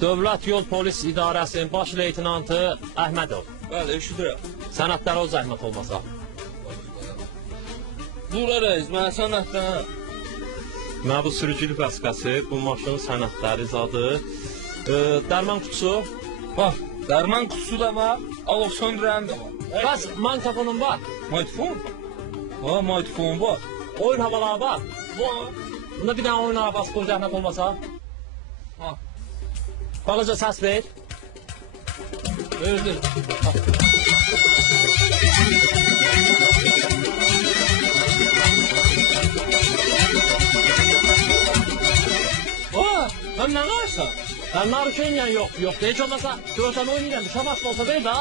Dövlət Yol Polis İdarəsinin baş leytenantı Əhmədov. Bəli, eşidirəm. Sənədlərə o zəhmət olmasa. Bura reis, mən sənətdən. Mənə bu sürücülük vəsiqəsi, bu maşının sənədləri zadı, dərman kutusu. Bax, dərman kutusu da var, alov söndürən də var. Bəs mankafonun var, Mikrofon? Ha, mikrofon var. oyun havaları var. Var. Bunda bir dənə oyun arabası qoy zəhmət olmasa. Ha, Balaca səs ver. verdi. Sən nə qarsan? Sən narışın yəni yox. Heç olmasa, görsən oynayacağım, bir şabaş olsa ver da.